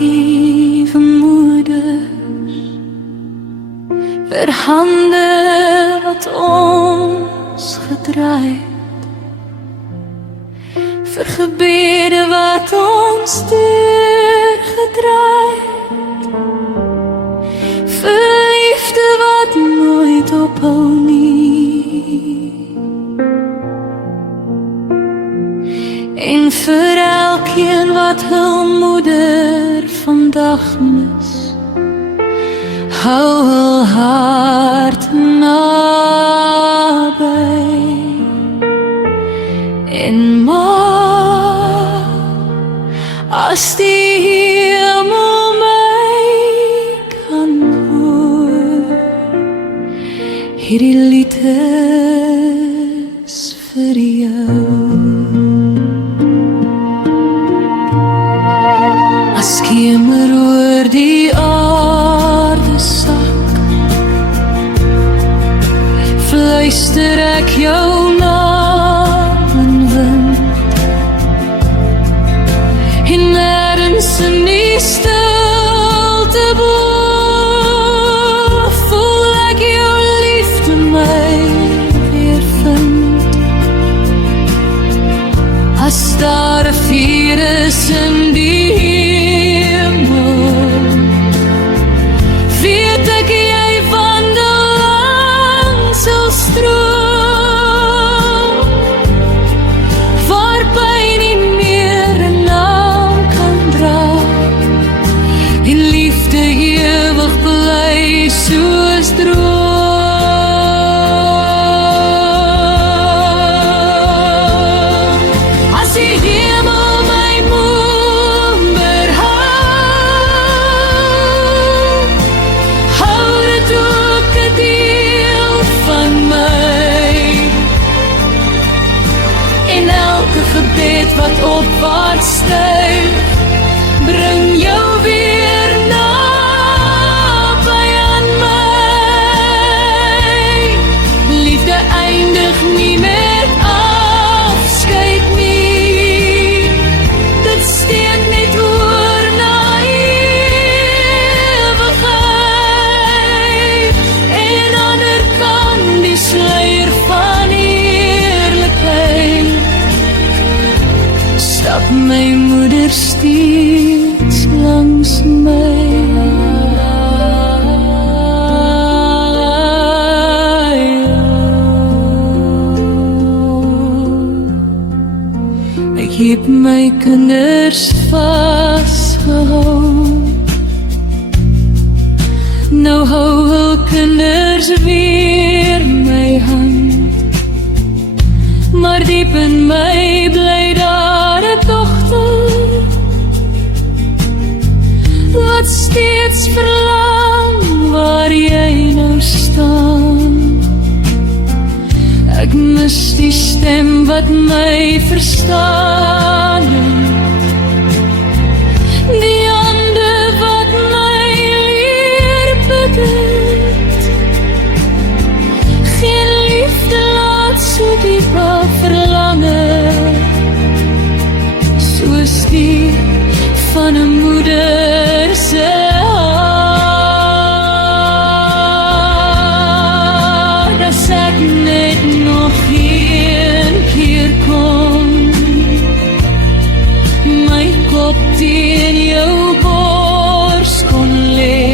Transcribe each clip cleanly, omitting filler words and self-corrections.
dankie vir moeders, vir hande wat ons gedraai het, vir gebede wat ons deurgedraai het, vir liefde wat nooit ophou nie, en vir elkeen wat hul moeder vandag mis, hou hul hart naby, en maak as die hemel my kan hoor, hierdie lied is vir jou. As skemer oor die aarde sak, fluister ek jou naam in wind, en nêrens in die stilte bo, voel ek jou liefde my weer vind. As daar 'n vuur is in die wat opwaarts styg, bring jou weer naby aan my. Liefde eindig nie met afskeid nie, dit steek net oor na ewigheid, en ander kan die sluier van eerlikheid. Stap my moeder steeds langs my, ek het my kinders vasgehou, nou hou hul kinders weer my hand, maar diep in my bly daar 'n dogter wat steeds verlang waar jy nou staan. Ek mis die stem wat my verstaan, die hande wat my leer bid, geen liefde laat so diep verlange, soos die van 'n moeder se hart. As ek net nog een keer kon, my kop teen jou bors kon lê,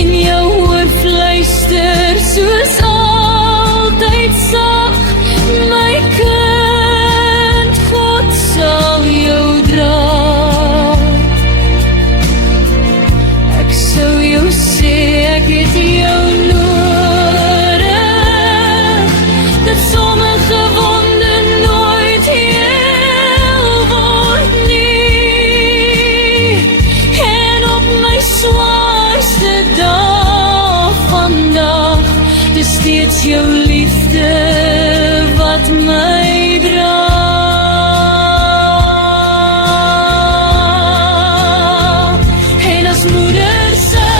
en jou oor fluister soos altyd sag, my kind, God sal jou dra. Ek sou jou sê ek het jou nodig, dat sommige wonde nooit heel word nie, en op my swaarste dag vandag, dis steeds jou liefde wat my dra. En as moeder sy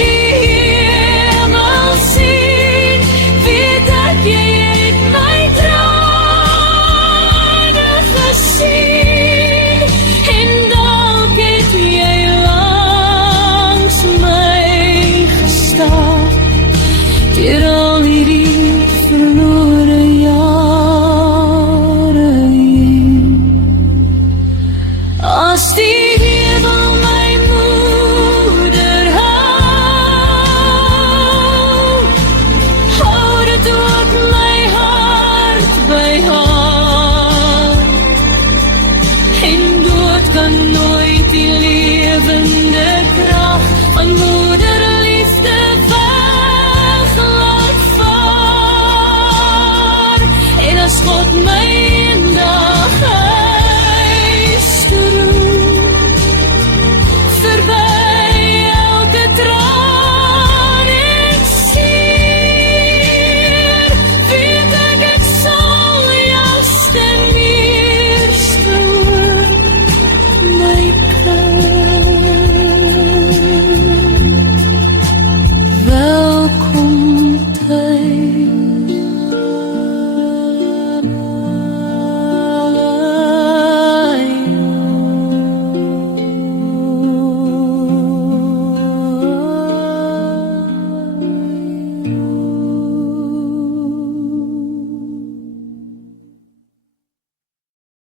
die hemel sien, weet ek jy het my trane gesien, en dan die lewende krag van moeder